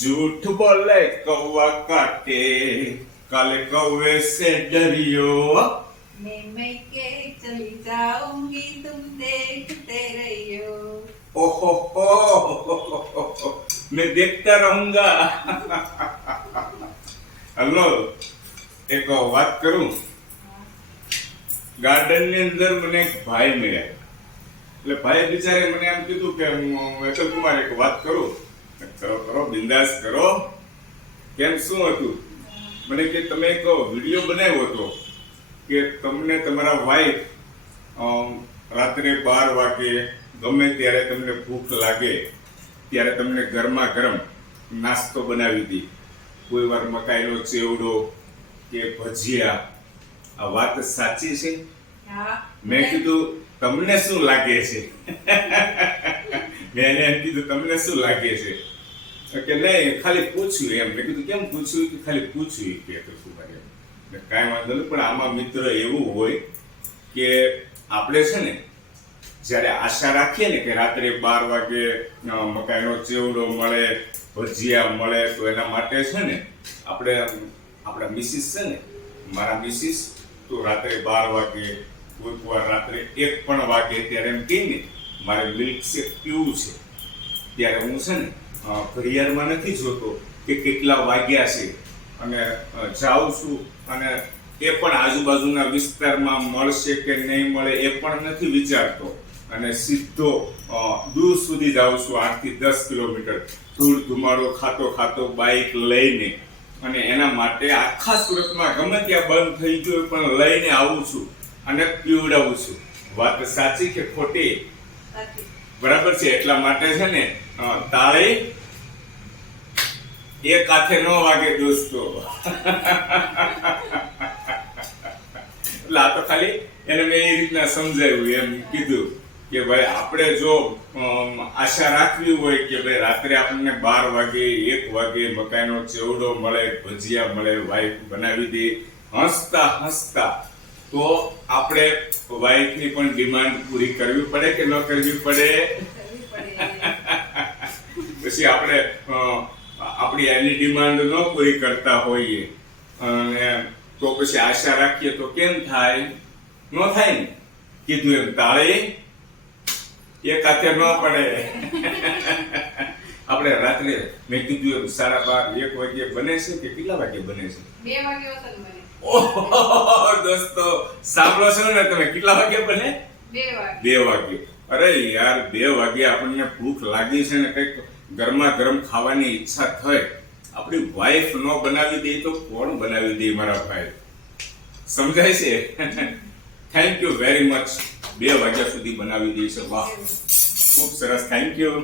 झूठ बोले कौवा काटे काले कौवे से डरियो मैं मैके चली जाऊंगी तुम देखते रहियो। ओहो हो मैं देखता रहूंगा हेलो एक बात करूं गार्डन ની અંદર મને એક ભાઈ મળ્યા એટલે ભાઈ બિચારે મને એમ કીધું કે અતુલ કુમાર એક વાત કરું કરો કરો બિંદાસ કરો કેમ શું હતું મને કે તમે એક વિડિયો બનાવ્યો હતો કે તમને તમારા વાઈફ રાત્રે 12 વાગે ગમે ત્યારે તમને ભૂખ લાગે ત્યારે તમને ગરમા ગરમ નાસ્તો બનાવી દી કોઈ વાર મકાઈનો ચેવડો કે ભજીયા આ વાત સાચી છે હા મેં કીધું તમને શું લાગે છે મેં એમ કીધું તમને શું લાગે છે કે નહીં ખાલી પૂછ્યું એમ મેં કીધું કેમ પૂછ્યું કે ખાલી પૂછ્યું કે શું કરે કાંઈ વાંધો નહીં પણ આમાં મિત્ર એવું હોય કે આપણે છે ને જ્યારે આશા રાખીએ ને કે રાત્રે 12 વાગે મકાઈનો ચેવડો મળે ભજીયા મળે તો એના માટે છે ને આપણે આપણા મિસિસ છે ને મારા મિસિસ તો રાત્રે 12 વાગે કોઈક વાર રાત્રે 1 પણ વાગે ત્યારે એમ કહે ને મારે મિલ્કશેક પીવું છે ત્યારે હું છે ને ઘડિયાળમાં નથી જોતો કે કેટલા વાગ્યા છે અને જાઉં છું અને એ પણ આજુબાજુના વિસ્તારમાં મળશે કે નહીં મળે એ પણ નથી વિચારતો અને સીધો દૂર સુધી જાઉં છું 8 થી 10 કિલોમીટર ધૂળ ધુમાડો ખાતો ખાતો બાઇક લઈને અને એના માટે આખા સુરતમાં ગમે ત્યાં બંધ થઈ ગયો પણ લઈને આવું છું અને પીવડાવું છું વાત સાચી કે ખોટી બરાબર છે એટલા માટે છે ને તાળી એક હાથે ન વાગે દોસ્તો એટલે આ તો ખાલી એને મેં એ રીતના સમજાવ્યું એમ કીધું કે ભાઈ આપણે જો આશા રાખવી હોય કે ભાઈ રાત્રે આપણને 12 વાગે 1 વાગે મકાઈનો ચેવડો મળે ભજીયા મળે વાઈફ બનાવી દે હસતા હસતા તો આપણે વાઈફની પણ ડિમાન્ડ પૂરી કરવી પડે કે ન કરવી પડે પછી આપણે આપણી એની ડિમાન્ડ ન પૂરી કરતા હોઈએ અને તો પછી આશા રાખીએ તો કેમ થાય ન થાય ને કીધું એમ તાળી એક હાથે ન પડે આપણે રાત્રે મેં કીધું એમ 12:30 1 વાગે બને છે કે કેટલા વાગે બને છે 2 વાગે વસન બને ઓહો દોસ્તો સાંભળો છો ને તમે કેટલા વાગે બને 2 વાગે અરે યાર 2 વાગે આપણને ભૂખ લાગી છે ને કંઈક ગરમા ગરમ ખાવાની ઈચ્છા થઈ આપણી વાઈફ નો બનાવી દે તો કોણ બનાવી દે મારા ભાઈ સમજાય છે થેન્ક યુ વેરી મચ 2 વાગ્યા સુધી બનાવી દે છે વાહ ખૂબ સરસ થેન્ક યુ